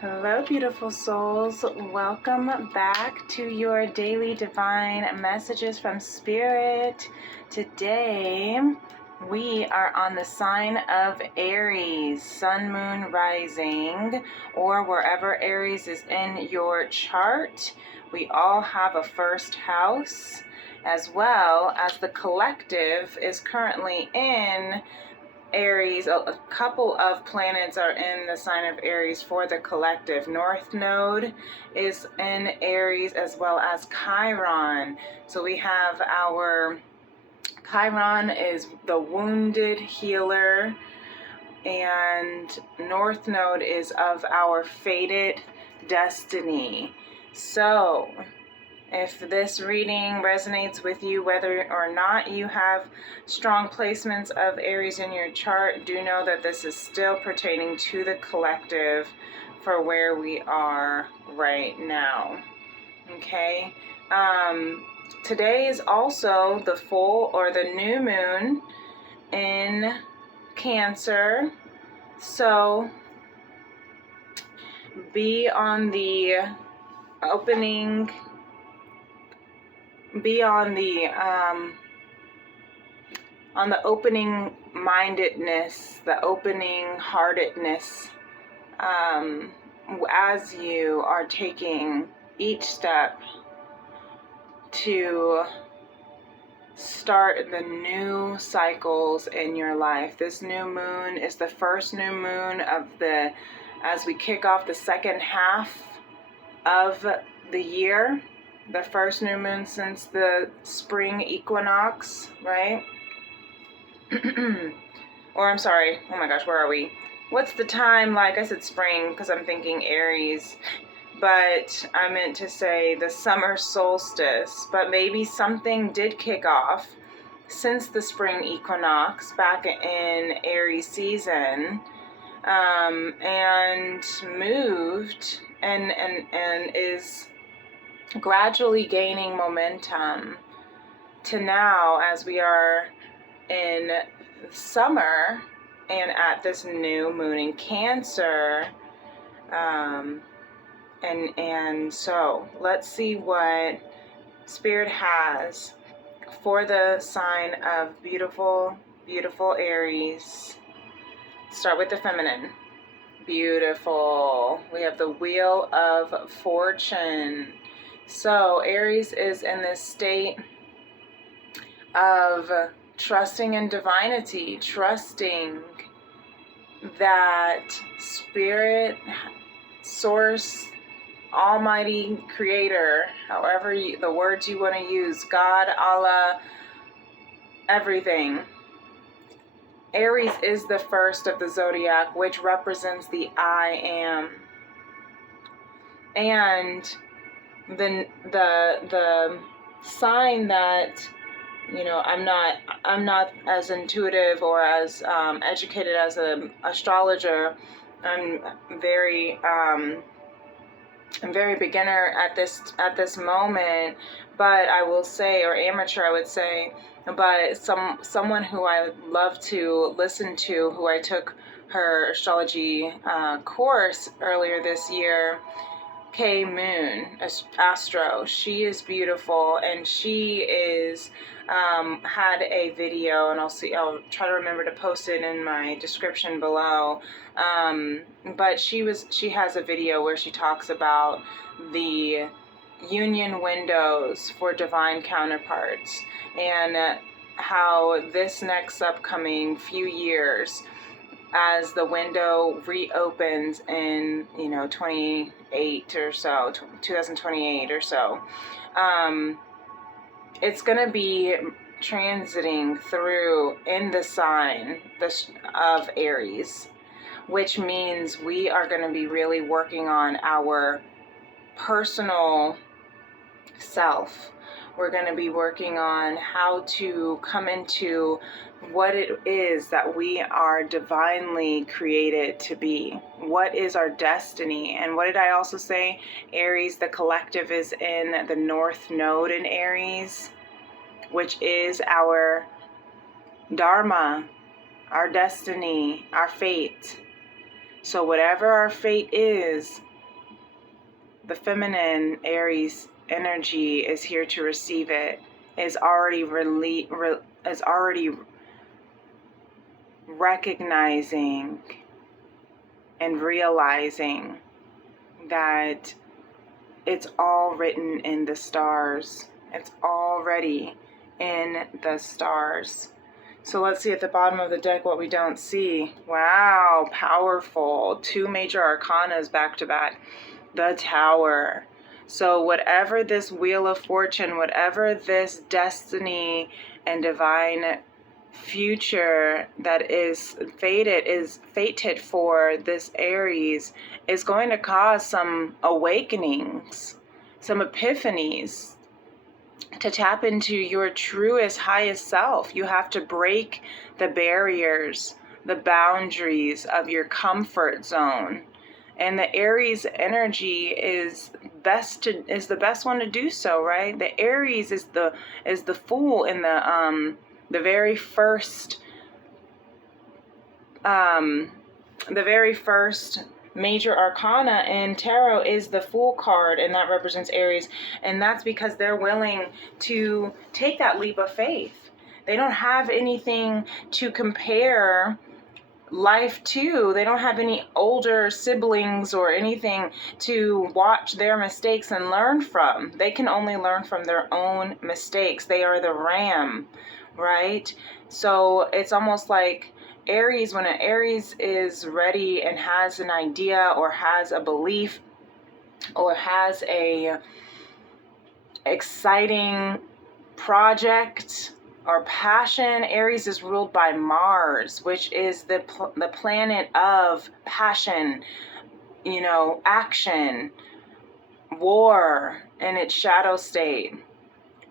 Hello, beautiful souls. Welcome back to your daily divine messages from Spirit. Today, we are on the sign of Aries, Sun, Moon, Rising, or wherever Aries is in your chart. We all have a first house, as well as the collective is currently in Aries. A couple of planets are in the sign of Aries for the collective. North Node is in Aries, as well as Chiron. So we have our Chiron is the wounded healer, and North Node is of our fated destiny. So if this reading resonates with you, whether or not you have strong placements of Aries in your chart, do know that this is still pertaining to the collective for where we are right now. Okay? Today is also the full or the new moon in Cancer. So be on the opening opening mindedness, the opening heartedness, as you are taking each step to start the new cycles in your life. This new moon is the first new moon as we kick off the second half of the year. The first new moon since the spring equinox, right? Or I'm sorry, oh my gosh, where are we? What's the time? Like I said spring because I'm thinking Aries, but I meant to say the summer solstice. But maybe something did kick off since the spring equinox back in Aries season, and moved and is gradually gaining momentum to now as we are in summer and at this new moon in Cancer. And so let's see what Spirit has for the sign of beautiful, beautiful Aries. Start with the feminine. Beautiful. We have the Wheel of Fortune. So Aries is in this state of trusting in divinity, trusting that Spirit, Source, Almighty Creator, however the words you want to use, God, Allah, everything. Aries is the first of the zodiac, which represents the I am. And the sign that, you know, I'm not as intuitive or as educated as an astrologer. I'm very beginner at this moment, but I will say, or amateur I would say, but someone who I love to listen to, who I took her astrology course earlier this year, K Moon Astro. She is beautiful, and she is had a video, and I'll try to remember to post it in my description below. But she has a video where she talks about the union windows for divine counterparts, and how this next upcoming few years, as the window reopens in 28 or so, 2028 or so, it's going to be transiting through in the sign of Aries, which means we are going to be really working on our personal self. We're going to be working on how to come into what it is that we are divinely created to be. What is our destiny? And what did I also say? Aries, the collective, is in the North Node in Aries, which is our dharma, our destiny, our fate. So whatever our fate is, the feminine Aries energy is here to receive it, is already recognizing and realizing that it's all written in the stars. It's already in the stars. So let's see at the bottom of the deck what we don't see. Wow, powerful. 2 major arcanas back to back. The Tower. So whatever this Wheel of Fortune, whatever this destiny and divine future that is fated for this Aries, is going to cause some awakenings, some epiphanies, to tap into your truest, highest self. You have to break the barriers, the boundaries of your comfort zone. And the Aries energy is the best one to do so, right? The Aries is the Fool in the very first major arcana in tarot is the Fool card, and that represents Aries. And that's because they're willing to take that leap of faith. They don't have anything to compare life to. They don't have any older siblings or anything to watch their mistakes and learn from. They can only learn from their own mistakes. They are the ram, right? So it's almost like Aries, when an Aries is ready and has an idea or has a belief or has a exciting project or passion. Aries is ruled by Mars, which is the planet of passion, action, war in its shadow state,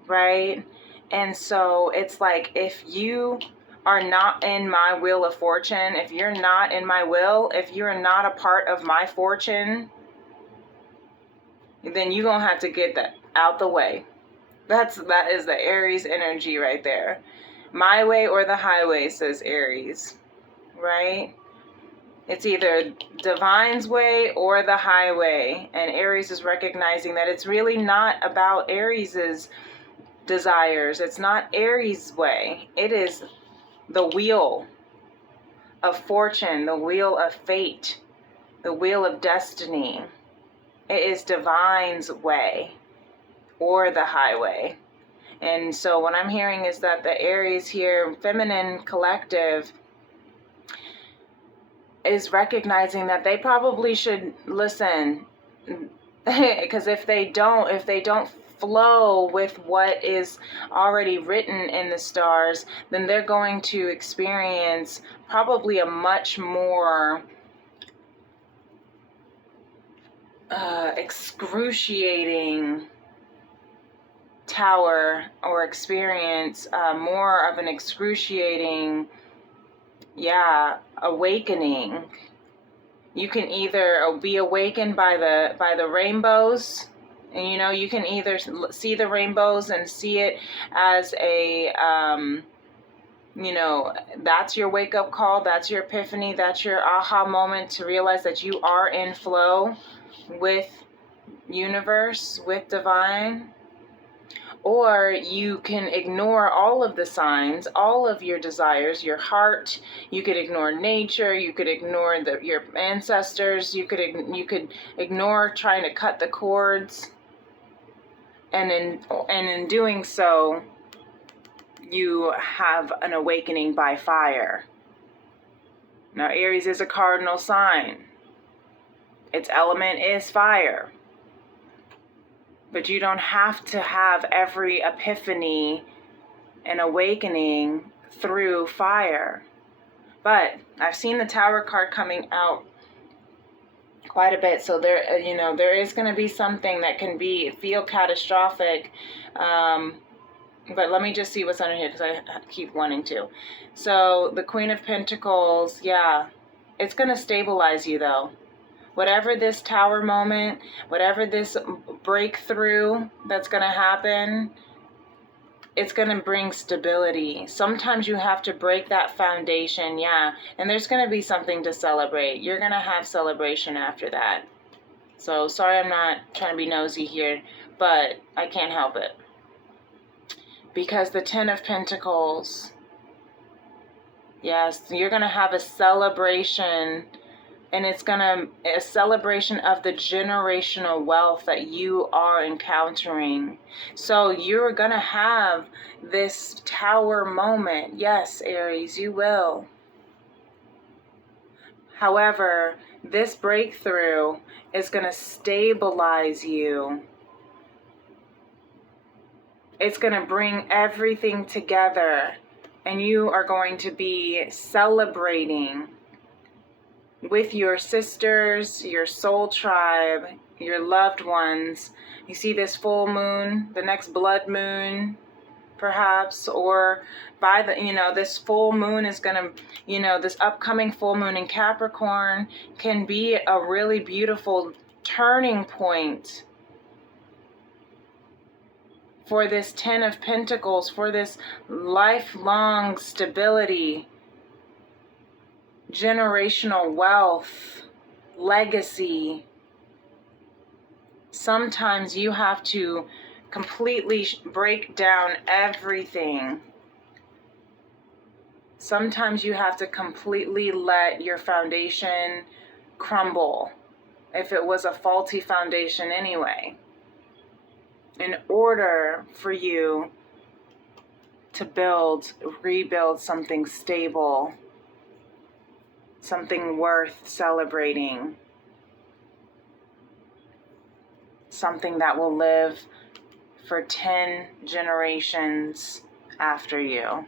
right? And so it's like, if you are not in my wheel of fortune, if you're not in my will, if you're not a part of my fortune, then you're going to have to get that out the way. That is the Aries energy right there. My way or the highway, says Aries, right? It's either divine's way or the highway. And Aries is recognizing that it's really not about Aries's desires. It's not Aries' way. It is the wheel of fortune, the wheel of fate, the wheel of destiny. It is divine's way or the highway. And so what I'm hearing is that the Aries here, feminine collective, is recognizing that they probably should listen, because if they don't flow with what is already written in the stars, then they're going to experience probably a much more excruciating tower, or experience more of an excruciating awakening. You can either be awakened by the rainbows, and you can either see the rainbows and see it as a that's your wake-up call, that's your epiphany, that's your aha moment to realize that you are in flow with universe, with divine. Or you can ignore all of the signs, all of your desires, your heart. You could ignore nature. You could ignore your ancestors. You could ignore trying to cut the cords. And in doing so, you have an awakening by fire. Now, Aries is a cardinal sign. Its element is fire. But you don't have to have every epiphany and awakening through fire. But I've seen the Tower card coming out quite a bit, so there is going to be something that can feel catastrophic. But let me just see what's under here, because I keep wanting to. So the Queen of Pentacles, it's going to stabilize you though. Whatever this Tower moment, whatever this breakthrough that's going to happen, it's going to bring stability. Sometimes you have to break that foundation, and there's going to be something to celebrate. You're going to have celebration after that. So sorry, I'm not trying to be nosy here, but I can't help it. Because the Ten of Pentacles, yes, you're going to have a celebration, and it's going to a celebration of the generational wealth that you are encountering. So you're going to have this tower moment. Yes, Aries, you will. However, this breakthrough is going to stabilize you. It's going to bring everything together, and you are going to be celebrating with your sisters, your soul tribe, your loved ones. You see this full moon, the next blood moon, perhaps, or by the, this full moon is going to, this upcoming full moon in Capricorn can be a really beautiful turning point for this Ten of Pentacles, for this lifelong stability, generational wealth, legacy. Sometimes you have to completely break down everything. Sometimes you have to completely let your foundation crumble, if it was a faulty foundation anyway, in order for you to rebuild something stable, something worth celebrating, something that will live for 10 generations after you.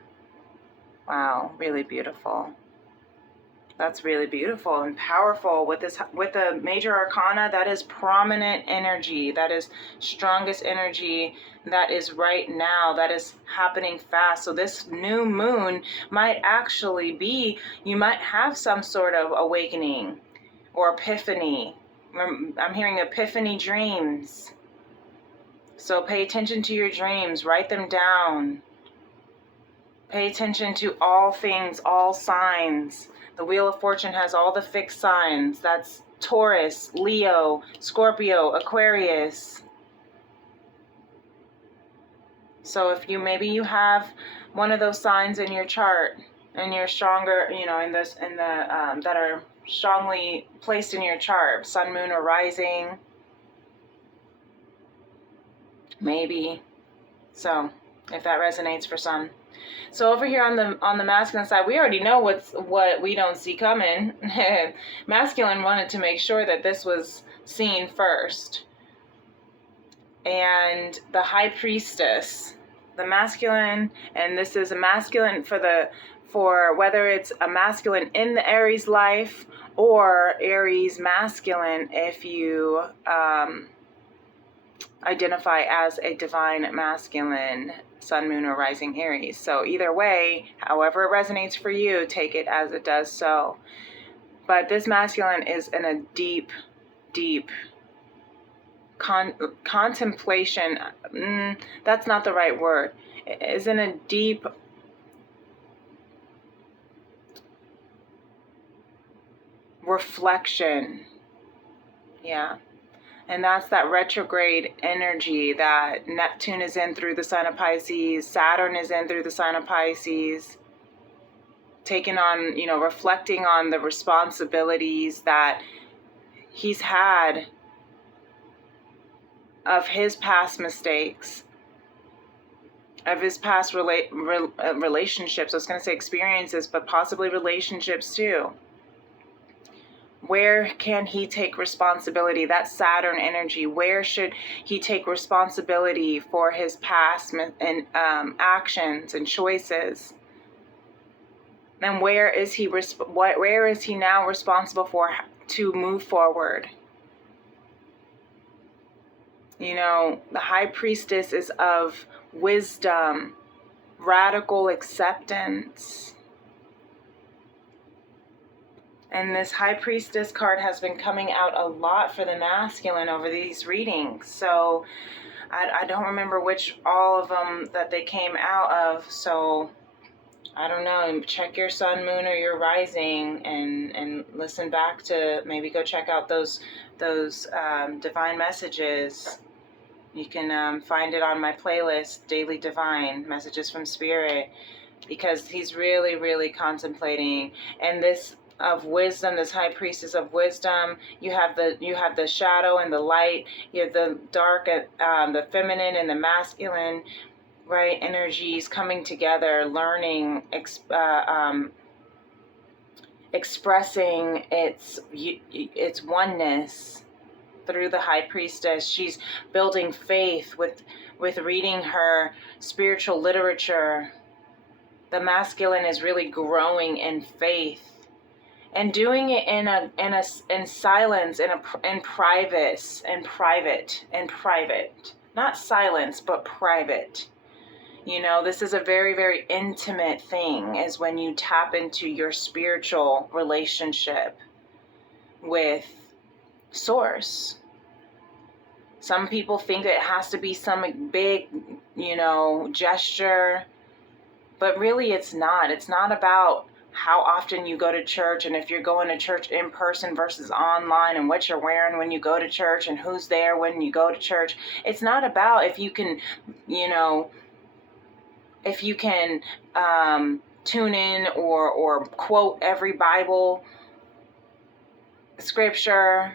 Wow, really beautiful. That's really beautiful and powerful. With the major arcana, that is prominent energy, that is strongest energy, that is right now, that is happening fast. So this new moon might actually be, you might have some sort of awakening or epiphany. I'm hearing epiphany dreams. So pay attention to your dreams, write them down. Pay attention to all things, all signs. The Wheel of Fortune has all the fixed signs. That's Taurus, Leo, Scorpio, Aquarius. So if maybe you have one of those signs in your chart, and you're stronger, that are strongly placed in your chart, sun, moon, or rising, maybe. So if that resonates for some. So over here on the masculine side, we already know what we don't see coming. Masculine wanted to make sure that this was seen first. And the High Priestess, the masculine, and this is a masculine for whether it's a masculine in the Aries life or Aries masculine if you identify as a divine masculine, sun, moon, or rising Aries. So either way, however it resonates for you, take it as it does so. But this masculine is in a deep, deep contemplation. That's not the right word. It is in a deep reflection. Yeah. And that's that retrograde energy that Neptune is in through the sign of Pisces, Saturn is in through the sign of Pisces, taking on, reflecting on the responsibilities that he's had of his past mistakes, of his past relationships. I was going to say experiences, but possibly relationships too. Where can he take responsibility? That Saturn energy. Where should he take responsibility for his past and actions and choices? And where is he now responsible for to move forward? The High Priestess is of wisdom, radical acceptance. And this High Priestess card has been coming out a lot for the masculine over these readings. So I don't remember which all of them that they came out of. So I don't know, check your sun, moon, or your rising, and listen back to, maybe go check out those divine messages. You can find it on my playlist, Daily Divine Messages from Spirit, because he's really, really contemplating. And this of wisdom, this high priestess of wisdom, you have the shadow and the light, you have the dark, the feminine and the masculine, right, energies coming together, learning, expressing its oneness through the high priestess. She's building faith with reading her spiritual literature. The masculine is really growing in faith and doing it in silence, in private, not silence, but private. You know, this is a very, very intimate thing, is when you tap into your spiritual relationship with Source. Some people think that it has to be some big, gesture, but really it's not. It's not about how often you go to church, and if you're going to church in person versus online, and what you're wearing when you go to church, and who's there when you go to church. It's not about if you can, tune in or quote every Bible scripture.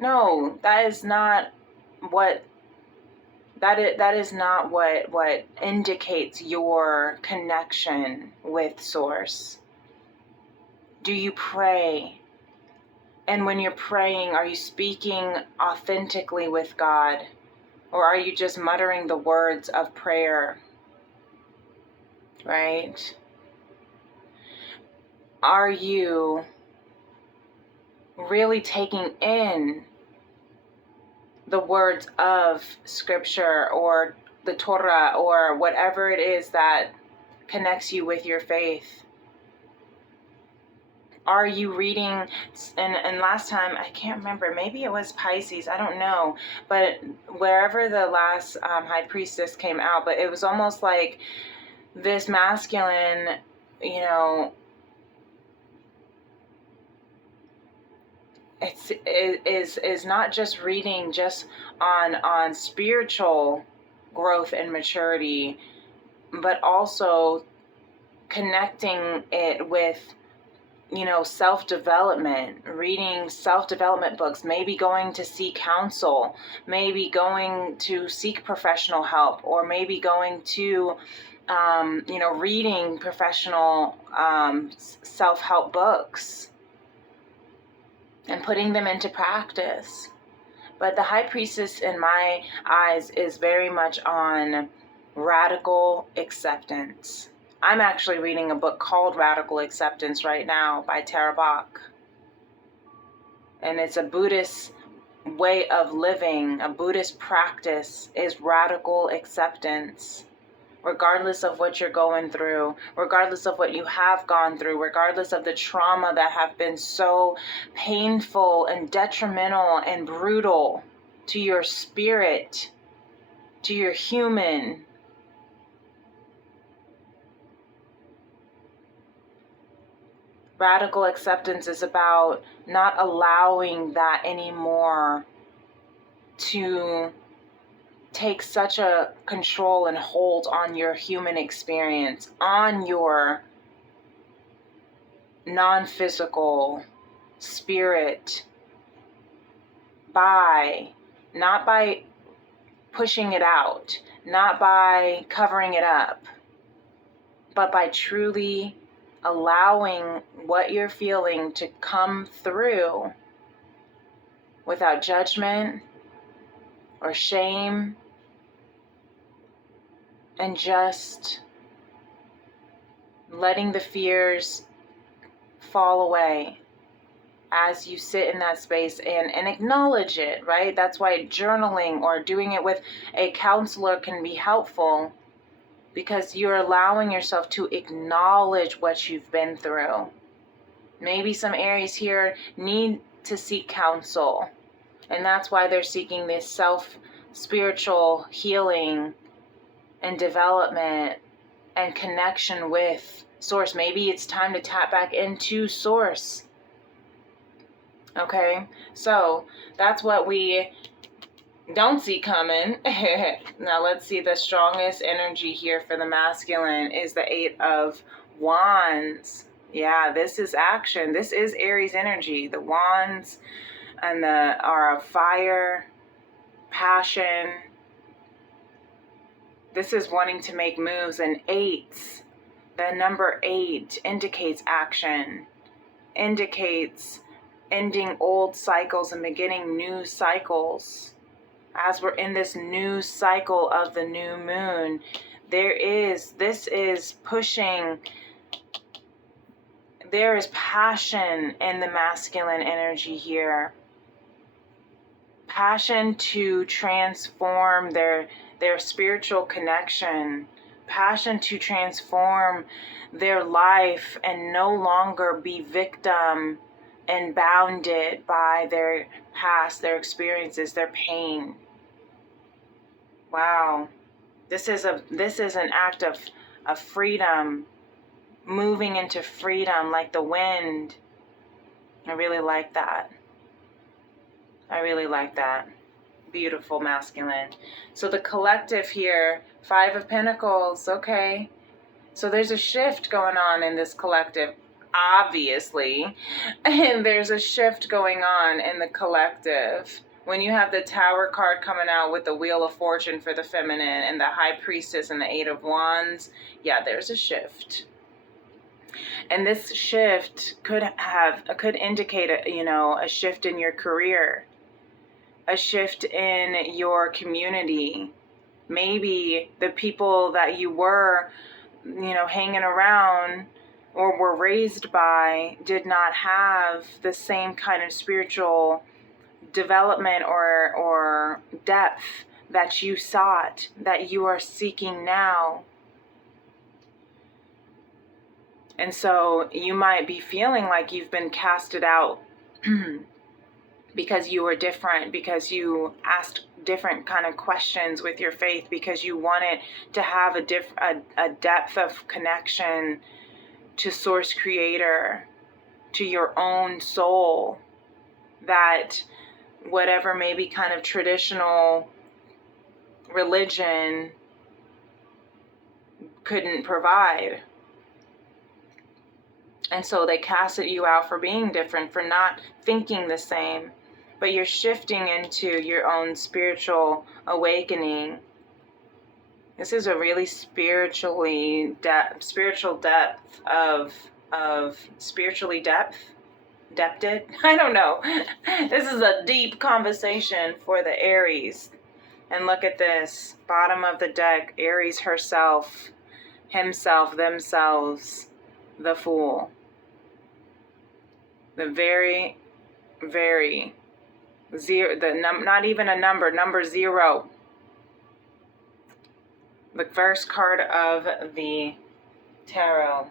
No, that is not what indicates your connection with Source. Do you pray? And when you're praying, are you speaking authentically with God? Or are you just muttering the words of prayer? Right? Are you really taking in the words of Scripture or the Torah or whatever it is that connects you with your faith? Are you reading, and last time, I can't remember, maybe it was Pisces, I don't know, but wherever the last high priestess came out, but it was almost like this masculine, is not just reading just on spiritual growth and maturity, but also connecting it with self-development, reading self-development books, maybe going to seek counsel, maybe going to seek professional help, or maybe going to reading professional self-help books and putting them into practice. But the high priestess, in my eyes, is very much on radical acceptance. I'm actually reading a book called Radical Acceptance right now by Tara Bach. And it's a Buddhist way of living, a Buddhist practice is radical acceptance. Regardless of what you're going through, regardless of what you have gone through, regardless of the trauma that have been so painful and detrimental and brutal to your spirit, to your human. Radical acceptance is about not allowing that anymore to take such a control and hold on your human experience, on your non-physical spirit, not by pushing it out, not by covering it up, but by truly allowing what you're feeling to come through without judgment or shame, and just letting the fears fall away as you sit in that space and acknowledge it, right? That's why journaling or doing it with a counselor can be helpful, because you're allowing yourself to acknowledge what you've been through. Maybe some Aries here need to seek counsel, and that's why they're seeking this spiritual healing and development and connection with Source. Maybe it's time to tap back into source. Okay, so that's what we don't see coming. Now let's see, the strongest energy here for the masculine is the 8 of Wands. Yeah, this is action. This is Aries energy. The Wands and are fire, passion. This is wanting to make moves. And 8s, the number 8 indicates action, indicates ending old cycles and beginning new cycles. As we're in this new cycle of the new moon, this is pushing, there is passion in the masculine energy here. Passion to transform their spiritual connection. Passion to transform their life and no longer be victim and bounded by their past, their experiences, their pain. Wow. This is an act of freedom, moving into freedom like the wind. I really like that. I really like that. Beautiful masculine. So the collective here, 5 of Pentacles, okay. So there's a shift going on in this collective, obviously. And there's a shift going on in the collective. When you have the Tower card coming out with the Wheel of Fortune for the feminine and the High Priestess and the 8 of Wands, yeah, there's a shift. And this shift could indicate a shift in your career, a shift in your community. Maybe the people that you were, hanging around or were raised by did not have the same kind of spiritual development or depth that you sought, that you are seeking now. And so you might be feeling like you've been casted out because you were different, because you asked different kind of questions with your faith, because you wanted to have a depth of connection to Source Creator, to your own soul, that whatever maybe kind of traditional religion couldn't provide. And so they casted you out for being different, for not thinking the same. But you're shifting into your own spiritual awakening. This is a really spiritual depth of spiritually depthed. I don't know. This is a deep conversation for the Aries. And look at this, bottom of the deck, Aries herself, himself, themselves, the Fool. The very, very zero, not even a number 0. The first card of the tarot.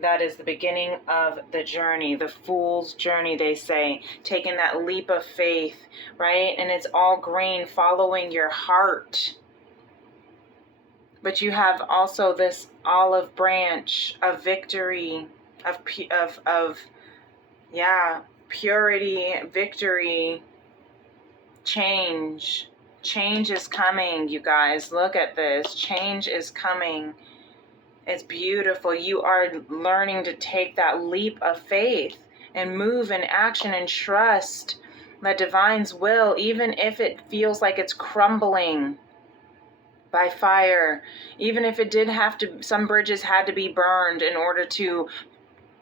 That is the beginning of the journey, the Fool's journey, they say. Taking that leap of faith, right? And it's all green, following your heart. But you have also this olive branch of victory, of purity, victory, change. Change is coming, you guys. Look at this. Change is coming. It's beautiful. You are learning to take that leap of faith and move in action and trust the divine's will, even if it feels like it's crumbling by fire, even if it did have to, some bridges had to be burned in order to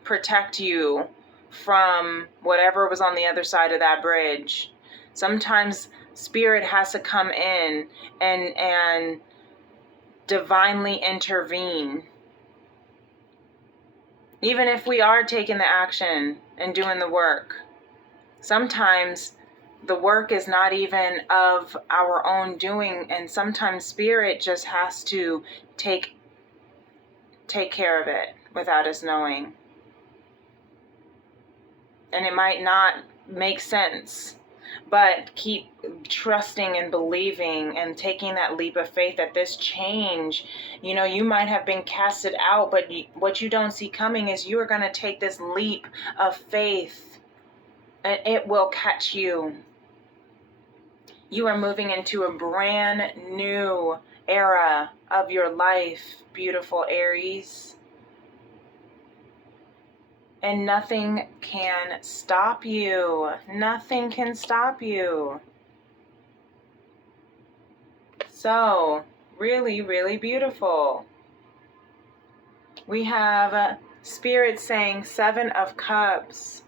protect you from whatever was on the other side of that bridge. Sometimes spirit has to come in and divinely intervene. Even if we are taking the action and doing the work, sometimes the work is not even of our own doing, and sometimes spirit just has to take care of it without us knowing. And it might not make sense. but keep trusting and believing and taking that leap of faith that this change, you might have been casted out, but what you don't see coming is you are going to take this leap of faith and it will catch you. You are moving into a brand new era of your life, beautiful Aries. And nothing can stop you. Nothing can stop you. So, really, really beautiful. We have Spirit saying 7 of Cups.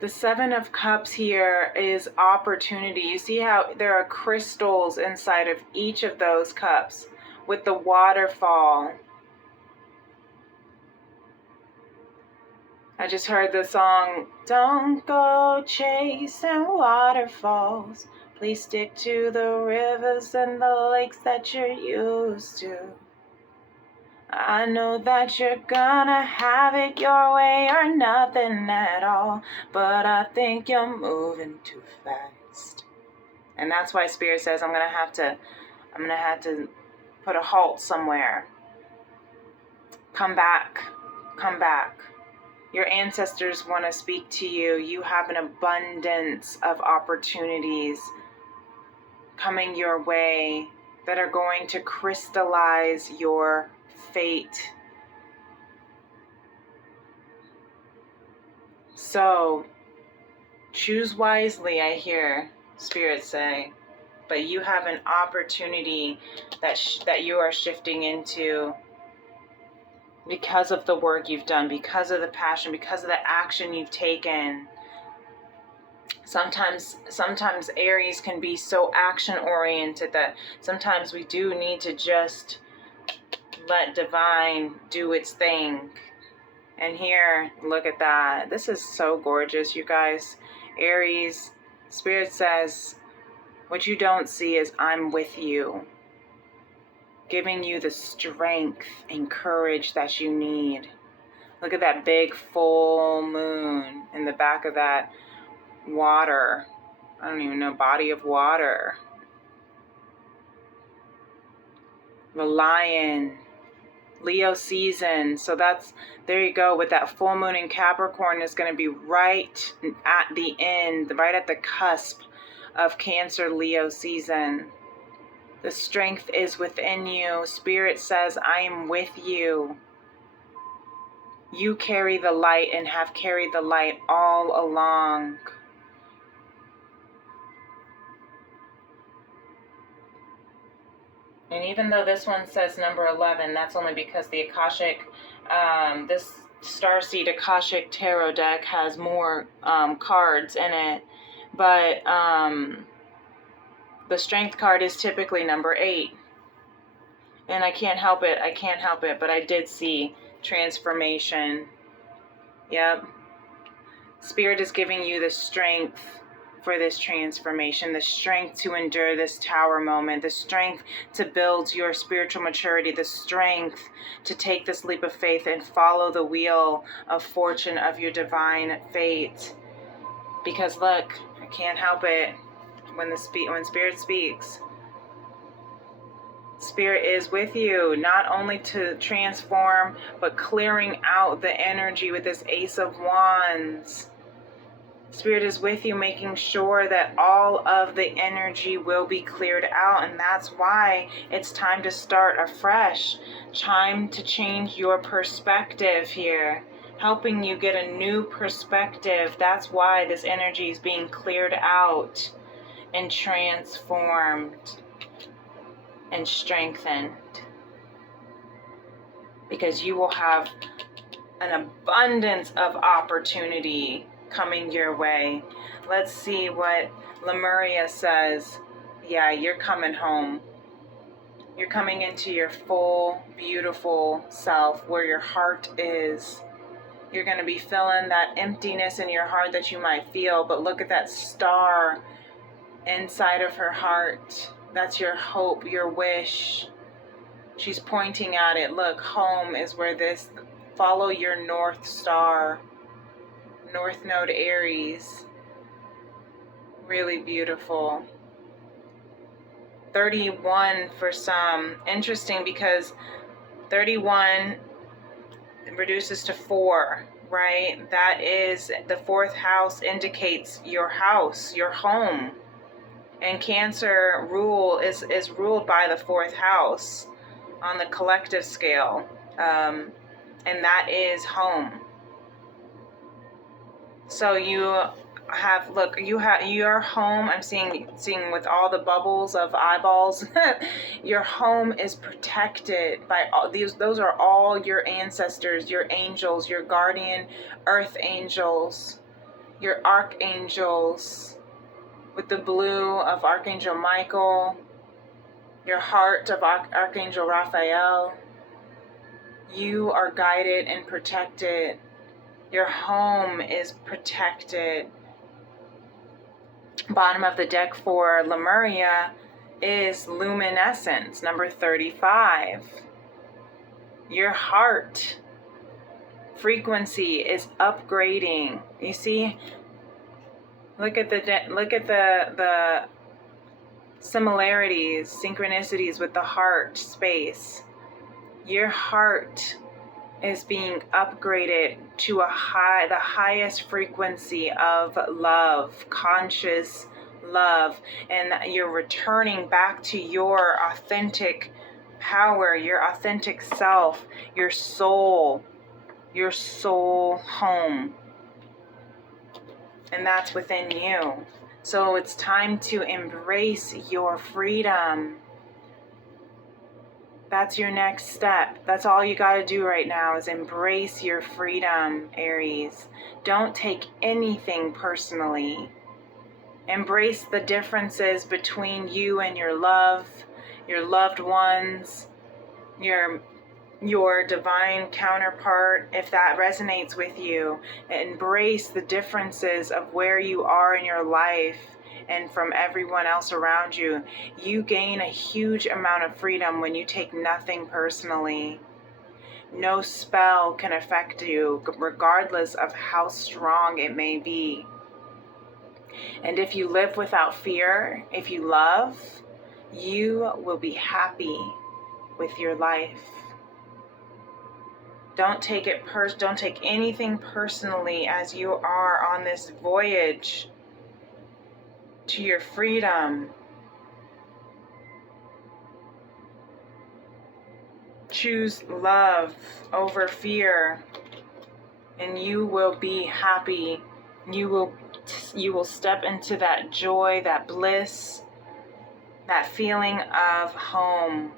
The 7 of Cups here is opportunity. You see how there are crystals inside of each of those cups with the waterfall. I just heard the song, don't go chasing waterfalls. Please stick to the rivers and the lakes that you're used to. I know that you're gonna have it your way or nothing at all, but I think you're moving too fast. And that's why Spirit says I'm gonna have to put a halt somewhere. Come back. Come back. Your ancestors want to speak to you. You have an abundance of opportunities coming your way that are going to crystallize your fate. So, choose wisely, I hear Spirit say. But you have an opportunity that you are shifting into because of the work you've done, because of the passion, because of the action you've taken. Sometimes Aries can be so action-oriented that sometimes we do need to just let divine do its thing. And here, look at that. This is so gorgeous, you guys. Aries, Spirit says, what you don't see is I'm with you, giving you the strength and courage that you need. Look at that big full moon in the back of that water. I don't even know, body of water. The lion, Leo season. So there you go, with that full moon in Capricorn is going to be right at the end, right at the cusp of Cancer Leo season. The strength is within you. Spirit says, I am with you. You carry the light and have carried the light all along. And even though this one says number 11, that's only because the Akashic, this Starseed Akashic Tarot deck has more cards in it. But the Strength card is typically number 8. And I can't help it, but I did see transformation. Yep. Spirit is giving you the strength for this transformation, the strength to endure this tower moment, the strength to build your spiritual maturity, the strength to take this leap of faith and follow the wheel of fortune of your divine fate. Because look, I can't help it when Spirit speaks. Spirit is with you, not only to transform, but clearing out the energy with this Ace of Wands. Spirit is with you, making sure that all of the energy will be cleared out. And that's why it's time to start afresh. Time to change your perspective here. Helping you get a new perspective. That's why this energy is being cleared out and transformed and strengthened, because you will have an abundance of opportunity coming your way. Let's see what Lemuria says. Yeah, you're coming home. You're coming into your full, beautiful self where your heart is. You're going to be feeling that emptiness in your heart that you might feel, but look at that star inside of her heart. That's your hope, your wish. She's pointing at it. Look, home is where this, follow your North Star. North Node Aries. Really beautiful. 31 for some. Interesting because 31 reduces to 4, right? That is, the 4th house indicates your house, your home. And Cancer is ruled by the 4th house on the collective scale. And that is home. So you have, look, you have your home. I'm seeing with all the bubbles of eyeballs. Your home is protected by all these. Those are all your ancestors, your angels, your guardian earth angels, your archangels, with the blue of Archangel Michael, your heart of Archangel Raphael. You are guided and protected. Your home is protected. Bottom of the deck for Lemuria is luminescence, number 35. Your heart frequency is upgrading. You see, look at the similarities, synchronicities with the heart space. Your heart is being upgraded to the highest frequency of love, conscious love, and you're returning back to your authentic power, your authentic self, your soul home. And that's within you. So it's time to embrace your freedom. That's your next step. That's all you got to do right now is embrace your freedom, Aries. Don't take anything personally. Embrace the differences between you and your loved ones, your divine counterpart, if that resonates with you. Embrace the differences of where you are in your life and from everyone else around you. You gain a huge amount of freedom when you take nothing personally. No spell can affect you, regardless of how strong it may be. And if you live without fear, if you love, you will be happy with your life. Don't take anything personally as you are on this voyage to your freedom. Choose love over fear, and you will be happy. You will step into that joy, that bliss, that feeling of home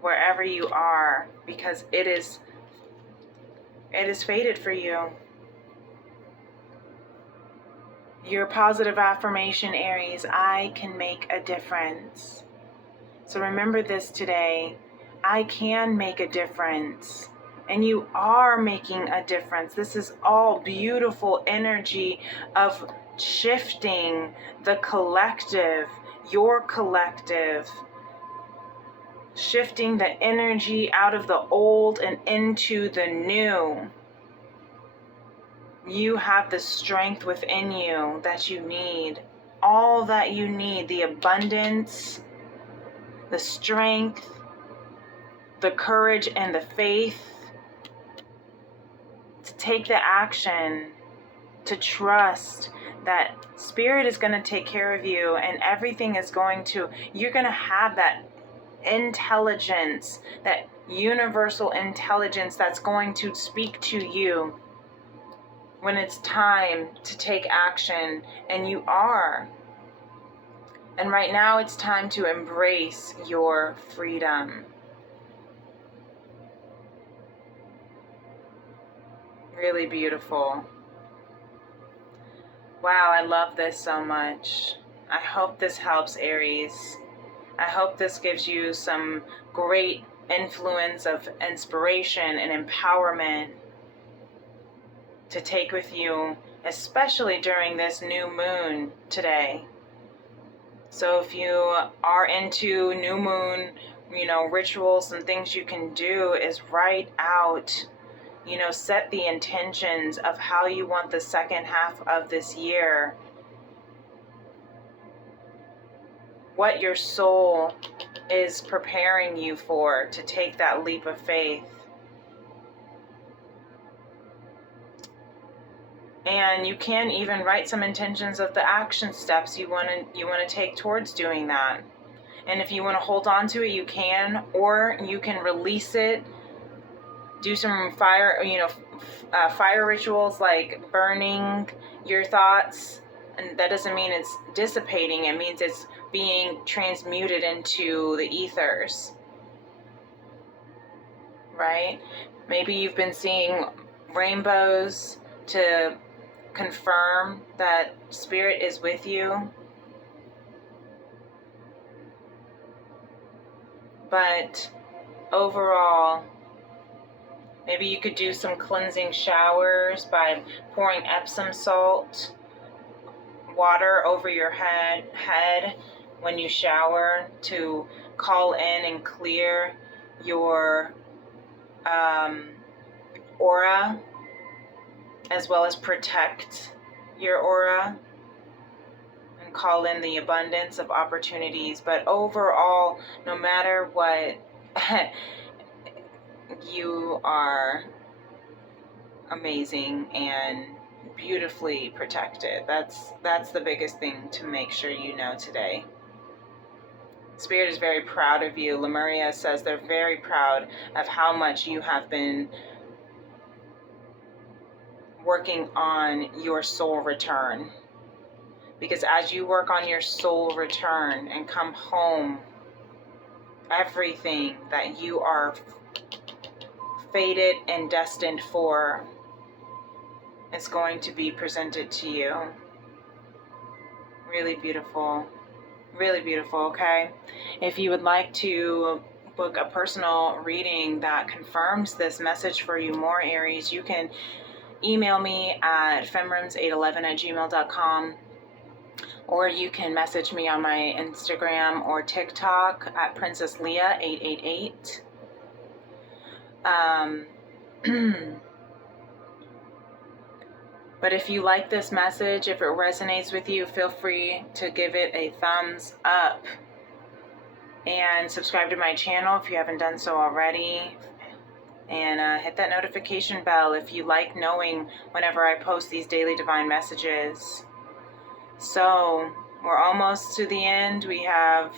wherever you are, because it is fated for you. Your positive affirmation, Aries: I can make a difference. So remember this today. I can make a difference. And you are making a difference. This is all beautiful energy of shifting the collective, your collective. Shifting the energy out of the old and into the new. You have the strength within you that you need. All that you need. The abundance, the strength, the courage and the faith to take the action, to trust that Spirit is going to take care of you, and everything is you're going to have that intelligence, that universal intelligence that's going to speak to you when it's time to take action, and you are. And right now it's time to embrace your freedom. Really beautiful. Wow, I love this so much. I hope this helps, Aries. I hope this gives you some great influence of inspiration and empowerment to take with you, especially during this new moon today. So if you are into new moon, rituals and things you can do is write out You know, set the intentions of how you want the second half of this year, what your soul is preparing you for to take that leap of faith. And you can even write some intentions of the action steps you want to take towards doing that. And if you want to hold on to it, you can, or you can release it. Do some fire rituals like burning your thoughts. And that doesn't mean it's dissipating. It means it's being transmuted into the ethers. Right? Maybe you've been seeing rainbows to confirm that Spirit is with you. But overall, maybe you could do some cleansing showers by pouring Epsom salt water over your head when you shower to call in and clear your aura, as well as protect your aura and call in the abundance of opportunities. But overall, no matter what, you are amazing and beautifully protected. That's the biggest thing to make sure you know today. Spirit is very proud of you. Lemuria says they're very proud of how much you have been working on your soul return. Because as you work on your soul return and come home, everything that you are fated and destined for is going to be presented to you. Really beautiful. Really beautiful, okay? If you would like to book a personal reading that confirms this message for you more, Aries, you can email me at femrims811@gmail.com, or you can message me on my Instagram or TikTok at princessleah888. But if you like this message, if it resonates with you, feel free to give it a thumbs up and subscribe to my channel if you haven't done so already. And hit that notification bell if you like knowing whenever I post these daily divine messages. So we're almost to the end. We have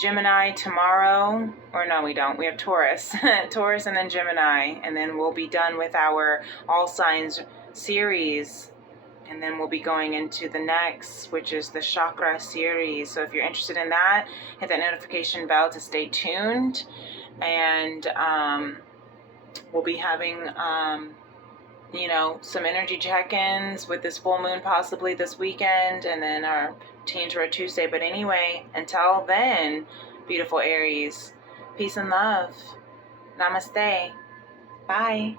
Gemini tomorrow, or no, we don't. We have Taurus, Taurus, and then Gemini, and then we'll be done with our all signs series, and then we'll be going into the next, which is the chakra series. So if you're interested in that, hit that notification bell to stay tuned. And we'll be having some energy check-ins with this full moon possibly this weekend, and then our Teen Tarot Tuesday. But anyway, until then, beautiful Aries, peace and love. Namaste. Bye.